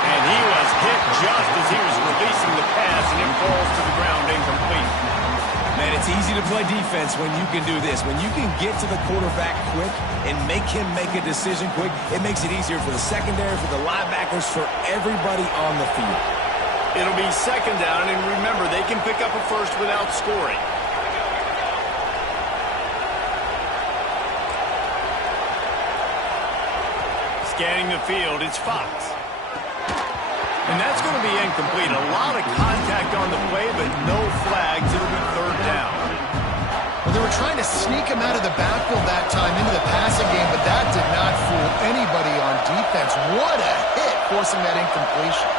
And he was hit just as he was releasing the pass, and it falls to the ground incomplete. Man, it's easy to play defense when you can do this. When you can get to the quarterback quick and make him make a decision quick, it makes it easier for the secondary, for the linebackers, for everybody on the field. It'll be second down, and remember, they can pick up a first without scoring. Scanning the field, it's Fox. And that's going to be incomplete. A lot of contact on the play, but no flags. It'll be third down. Well, they were trying to sneak him out of the backfield that time into the passing game, but that did not fool anybody on defense. What a hit, forcing that incompletion.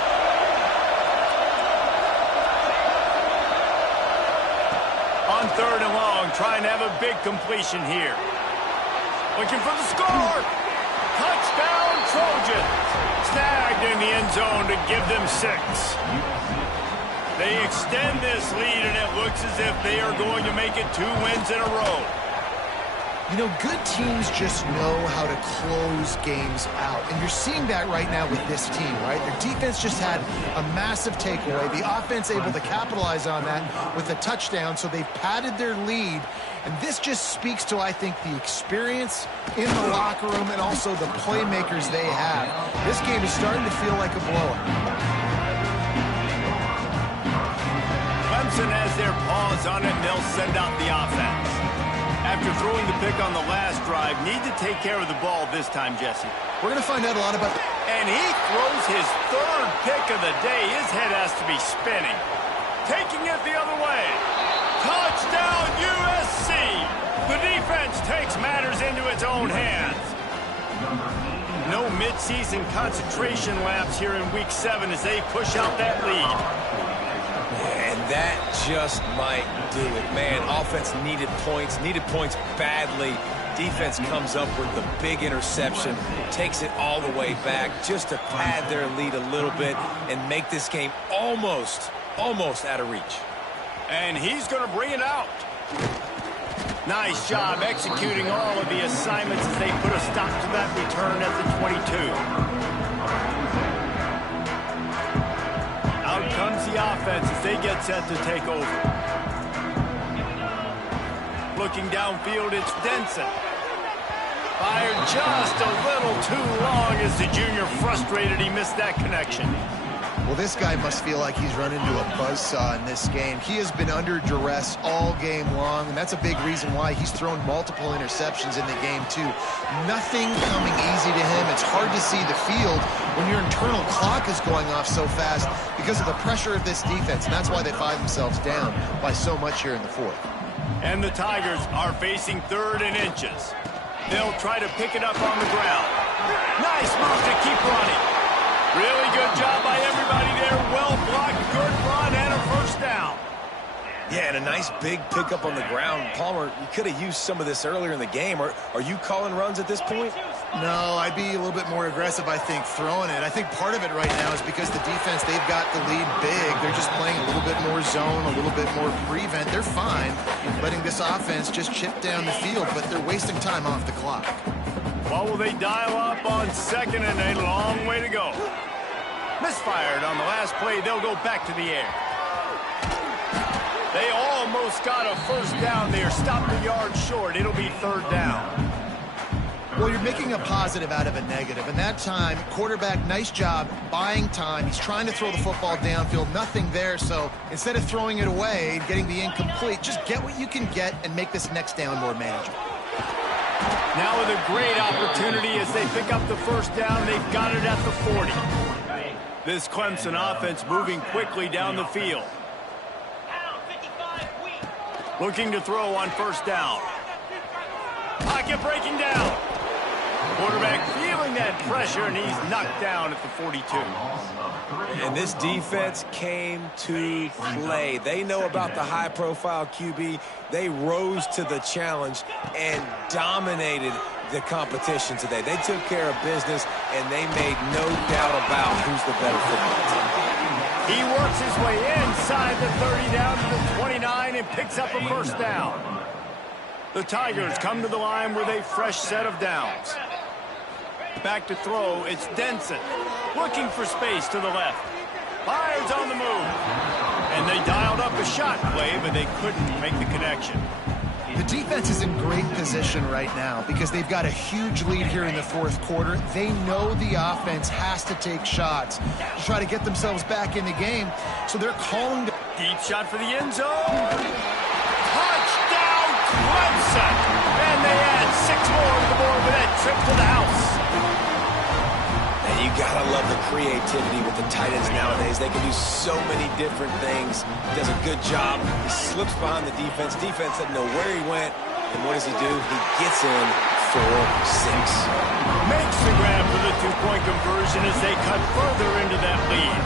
On third and long, trying to have a big completion here. Looking for the score. Touchdown, Trojans. Snagged in the end zone to give them 6. They extend this lead, and it looks as if they are going to make it 2 wins in a row. You know, good teams just know how to close games out. And you're seeing that right now with this team, right? Their defense just had a massive takeaway. The offense able to capitalize on that with a touchdown, so they've padded their lead. And this just speaks to, I think, the experience in the locker room and also the playmakers they have. This game is starting to feel like a blowout. Clemson has their paws on it, and they'll send out the offense. After throwing the pick on the last drive, need to take care of the ball this time, Jesse. We're going to find out a lot about... And he throws his 3rd pick of the day. His head has to be spinning. Taking it the other way. Touchdown, USC! The defense takes matters into its own hands. No midseason concentration laps here in Week 7 as they push out that lead. And that just might do it. Man, offense needed points badly. Defense comes up with the big interception, takes it all the way back just to pad their lead a little bit and make this game almost out of reach. And he's going to bring it out. Nice job executing all of the assignments as they put a stop to that return at the 22. Out comes the offense as they get set to take over. Looking downfield, it's Denson. Fired just a little too long as the junior frustrated he missed that connection. Well, this guy must feel like he's run into a buzzsaw in this game. He has been under duress all game long, and that's a big reason why he's thrown multiple interceptions in the game, too. Nothing coming easy to him. It's hard to see the field when your internal clock is going off so fast because of the pressure of this defense, and that's why they find themselves down by so much here in the 4th. And the Tigers are facing 3rd and inches. They'll try to pick it up on the ground. Nice move to keep running. Really good job by everybody there. Well blocked, good run, and a first down. Yeah, and a nice big pickup on the ground. Palmer, you could have used some of this earlier in the game. Are you calling runs at this point? No, I'd be a little bit more aggressive, I think, throwing it. I think part of it right now is because the defense, they've got the lead big. They're just playing a little bit more zone, a little bit more prevent. They're fine letting this offense just chip down the field, but they're wasting time off the clock. What will they dial up on 2nd and a long way to go? Misfired on the last play. They'll go back to the air. They almost got a first down there. Stopped a yard short. It'll be 3rd down. Well, you're making a positive out of a negative. And that time, quarterback, nice job buying time. He's trying to throw the football downfield. Nothing there. So instead of throwing it away and getting the incomplete, just get what you can get and make this next down more manageable. Now with a great opportunity as they pick up the first down. They've got it at the 40. This Clemson offense moving quickly down the field. Looking to throw on first down. Pocket breaking down. Quarterback feeling that pressure, and he's knocked down at the 42. And this defense came to play. They know about the high-profile QB. They rose to the challenge and dominated the competition today. They took care of business, and they made no doubt about who's the better football team. He works his way inside the 30 down to the 29 and picks up a first down. The Tigers come to the line with a fresh set of downs. Back to throw, it's Denson. Looking for space to the left. Fires on the move. And they dialed up a shot play, but they couldn't make the connection. The defense is in great position right now because they've got a huge lead here in the fourth quarter. They know the offense has to take shots to try to get themselves back in the game. So they're calling the deep shot for the end zone. Touchdown, Clemson! And they add 6 more to the board with that trip to the house. And you gotta love the creativity with the tight ends nowadays. They can do so many different things. He does a good job. He slips behind the defense. Defense doesn't know where he went. And what does he do? He gets in for 6. Makes the grab for the 2-point conversion as they cut further into that lead.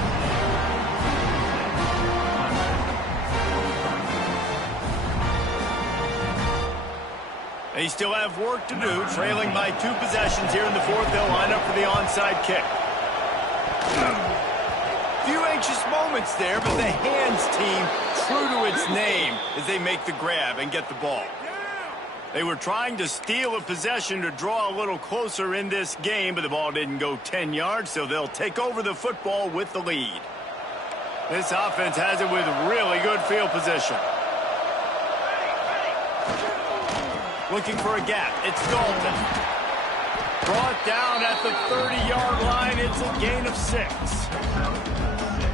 They still have work to do, trailing by 2 possessions here in the fourth. They'll line up for the onside kick. Few anxious moments there, but the hands team, true to its name, as they make the grab and get the ball. They were trying to steal a possession to draw a little closer in this game, but the ball didn't go 10 yards, so they'll take over the football with the lead. This offense has it with really good field position. Looking for a gap. It's Dalton. Brought down at the 30-yard line. It's a gain of 6.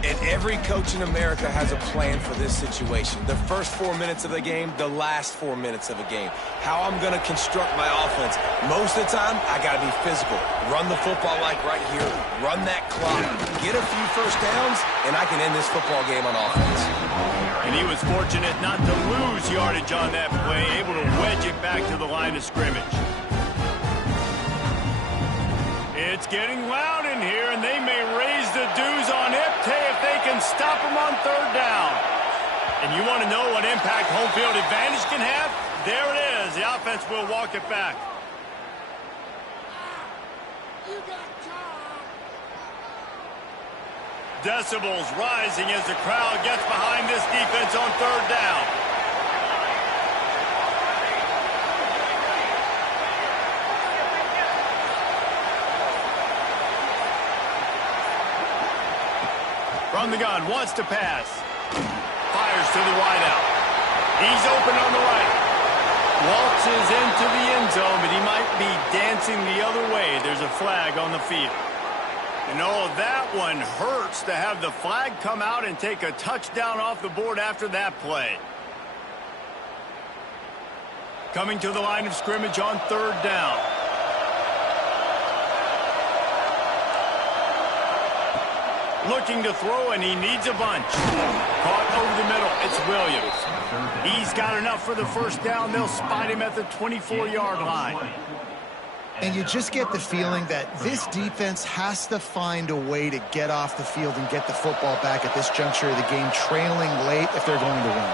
And every coach in America has a plan for this situation. The first 4 minutes of the game, the last 4 minutes of a game. How I'm going to construct my offense. Most of the time, I got to be physical. Run the football like right here. Run that clock. Get a few first downs, and I can end this football game on offense. And he was fortunate not to lose yardage on that play, able to wedge it back to the line of scrimmage. It's getting loud in here, and they may raise the dues on Ipte if they can stop him on 3rd down. And you want to know what impact home field advantage can have? There it is. The offense will walk it back. Decibels rising as the crowd gets behind this defense on 3rd down. From the gun, wants to pass. Fires to the wideout. He's open on the right. Waltzes into the end zone, but he might be dancing the other way. There's a flag on the field. And that one hurts to have the flag come out and take a touchdown off the board after that play. Coming to the line of scrimmage on 3rd down. Looking to throw, and he needs a bunch. Caught over the middle. It's Williams. He's got enough for the first down. They'll spot him at the 24-yard line. And you just get the feeling that this defense has to find a way to get off the field and get the football back at this juncture of the game, trailing late if they're going to win.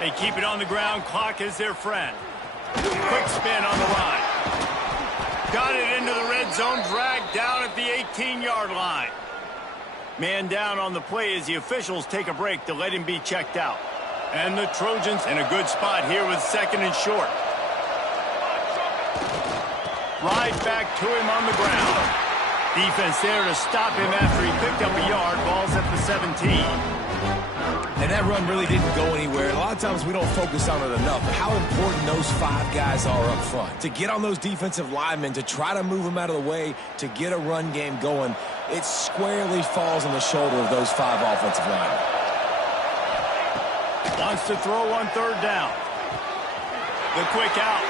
They keep it on the ground. Clock is their friend. Quick spin on the line. Got it into the red zone, dragged down at the 18-yard line. Man down on the play as the officials take a break to let him be checked out. And the Trojans in a good spot here with 2nd and short. Right back to him on the ground. Defense there to stop him after he picked up a yard. Ball's at the 17. And that run really didn't go anywhere. A lot of times we don't focus on it enough. How important those 5 guys are up front. To get on those defensive linemen, to try to move them out of the way, to get a run game going, it squarely falls on the shoulder of those 5 offensive linemen. Wants to throw on 3rd down. The quick out.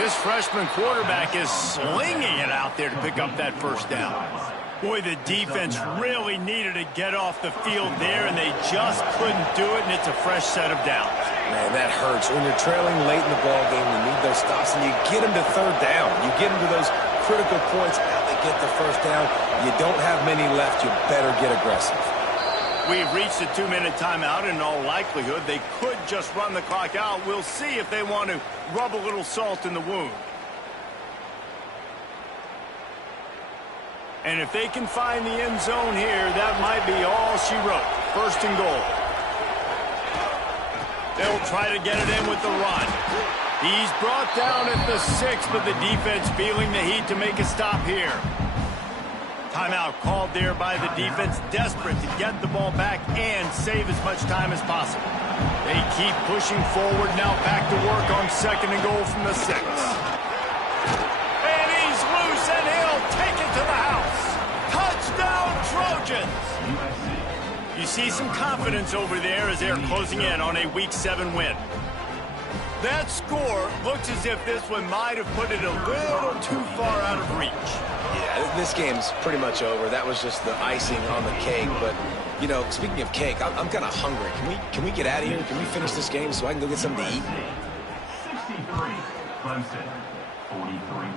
This freshman quarterback is slinging it out there to pick up that first down. Boy, the defense really needed to get off the field there, and they just couldn't do it, and it's a fresh set of downs. Man, that hurts. When you're trailing late in the ball game, you need those stops, and you get them to 3rd down. You get them to those critical points. Now they get the first down. You don't have many left. You better get aggressive. We've reached a 2-minute timeout, and in all likelihood, they could just run the clock out. We'll see if they want to rub a little salt in the wound. And if they can find the end zone here, that might be all she wrote. 1st and goal. They'll try to get it in with the run. He's brought down at the 6, but the defense feeling the heat to make a stop here. Timeout called there by the defense, desperate to get the ball back and save as much time as possible. They keep pushing forward, now back to work on 2nd and goal from the 6. And he's loose, and he'll take it to the house. Touchdown, Trojans! You see some confidence over there as they're closing in on a Week 7 win. That score looks as if this one might have put it a little too far out of reach. Yeah, this game's pretty much over. That was just the icing on the cake. But, you know, speaking of cake, I'm kind of hungry. Can we get out of here? Can we finish this game so I can go get something to eat? 63, Clemson, 43.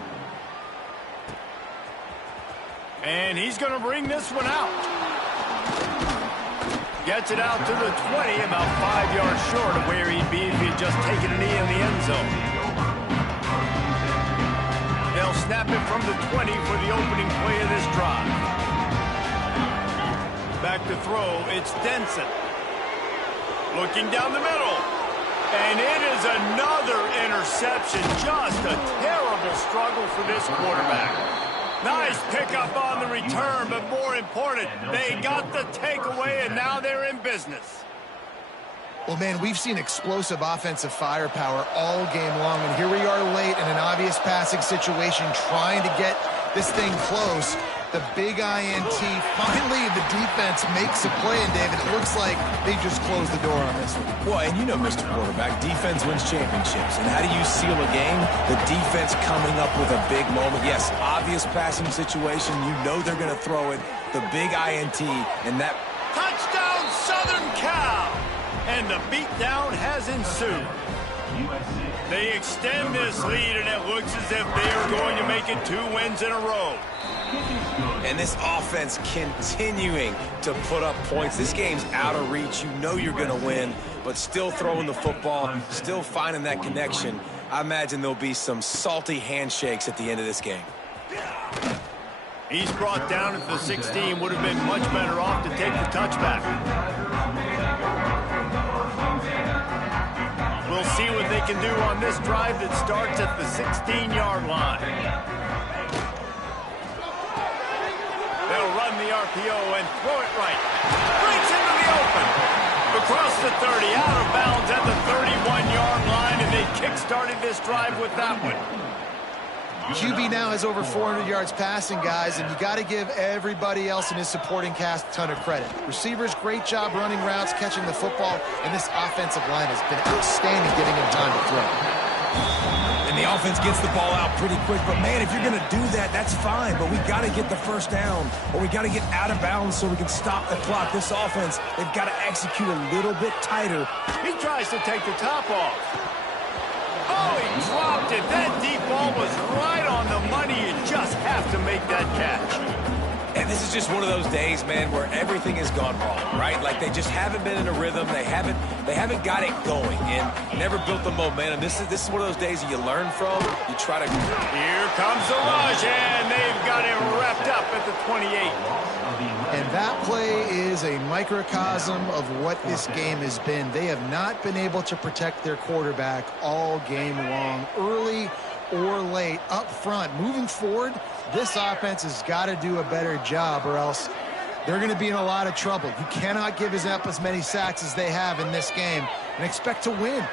And he's going to bring this one out. Gets it out to the 20, about 5 yards short of where he'd be if he had just taken a knee in the end zone. They'll snap it from the 20 for the opening play of this drive. Back to throw, it's Denson. Looking down the middle. And it is another interception. Just a terrible struggle for this quarterback. Nice pickup on the return, but more important, they got the takeaway, and now they're in business. Well, man, we've seen explosive offensive firepower all game long, and here we are late in an obvious passing situation trying to get this thing close. The big INT, finally the defense makes a play, and David, it looks like they just closed the door on this one. Well, and you know, Mr. Quarterback, defense wins championships. And how do you seal a game? The defense coming up with a big moment. Yes, obvious passing situation. You know they're going to throw it. The big INT, and that... Touchdown, Southern Cal! And the beatdown has ensued. They extend this lead, and it looks as if they are going to make it 2 wins in a row. And this offense continuing to put up points. This game's out of reach. You know you're going to win, but still throwing the football, still finding that connection. I imagine there'll be some salty handshakes at the end of this game. He's brought down at the 16. Would have been much better off to take the touchback. We'll see what they can do on this drive that starts at the 16-yard line. They'll run the RPO and throw it right. Breaks into the open. Across the 30, out of bounds at the 31-yard line, and they kick-started this drive with that one. QB now has over 400 yards passing, guys, and you got to give everybody else in his supporting cast a ton of credit. Receivers, great job running routes, catching the football, and this offensive line has been outstanding giving him time to throw. And the offense gets the ball out pretty quick, but man, if you're going to do that, that's fine, but we got to get the first down, or we got to get out of bounds so we can stop the clock. This offense, they've got to execute a little bit tighter. He tries to take the top off. Oh, he dropped it. That deep ball was right on the money. You just have to make that catch. And this is just one of those days, man, where everything has gone wrong, right? Like they just haven't been in a rhythm. They haven't got it going and never built the momentum. This is one of those days that you learn from. You try to... Here comes the rush, and they've got him wrapped up at the 28. And that play is a microcosm of what this game has been. They have not been able to protect their quarterback all game long, early or late, up front. Moving forward, this offense has got to do a better job, or else they're going to be in a lot of trouble. You cannot give up as many sacks as they have in this game and expect to win.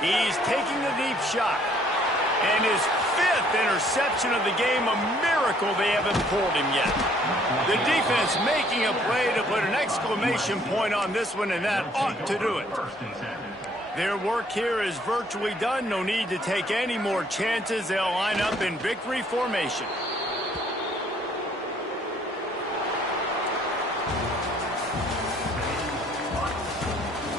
He's taking a deep shot. And his 5th interception of the game, a miracle they haven't pulled him yet. The defense making a play to put an exclamation point on this one, and that ought to do it. Their work here is virtually done. No need to take any more chances. They'll line up in victory formation.